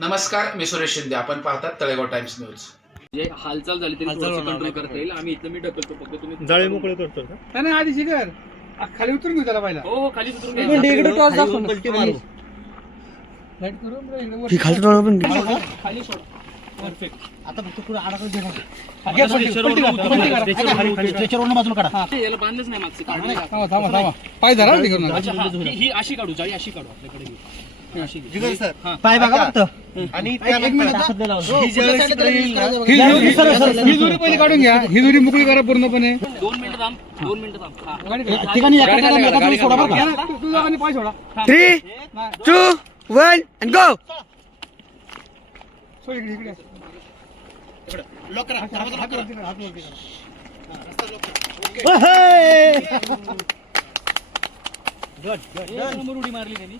नमस्कार मी सुरेश शिंदे. आपण पाहतात तळेगाव टाइम्स न्यूज. जे हालचाल झाली तरी हालचाल होणार कंट्रोल नाही. करता येईल. आम्ही इथं मी ढकलतो फक्त तुम्ही जाळी मोकळे करतो का? नाही नाही आधी शिकर आ, खाली उतरून घेऊ त्याला पहिला. हो हो खाली उतरून घ्या. इकडे टॉर्च दाखव खाली ना. पलटी मारू. लाइट करून बरं इकडे वर- खाली सोड. परफेक्ट आता फक्त पुढे करा, पलटी करा. याला बांधलंच नाही मागचे काढून टाका. थांबा थांबा थांबा. पाय धरा ते करून अच्छा, हा. ही ही अशी काढू जाळी अशी काढू आपल्याकडे घेऊ. ही. अशी घेऊ. हा. पाय बघा फक्त. आणि एक मिनिट आता. ही. ज्यावेळेस इकडे येईल ना, ही दुरी- ही दुरी पहिली काढून घ्या. ही दुरी मोकळी करा पूर्णपणे. दोन मिनिटं थांब. दोन मिनिटं थांब. हा. ठिकाणी एका ठिकाणी एका ठिकाणी सोडा बरं का? तू- तुझा आणि पाय सोडा. Three, two, one, and go! सोड इकडे इकडे. करा. एक नंबर उडी मारली त्यांनी.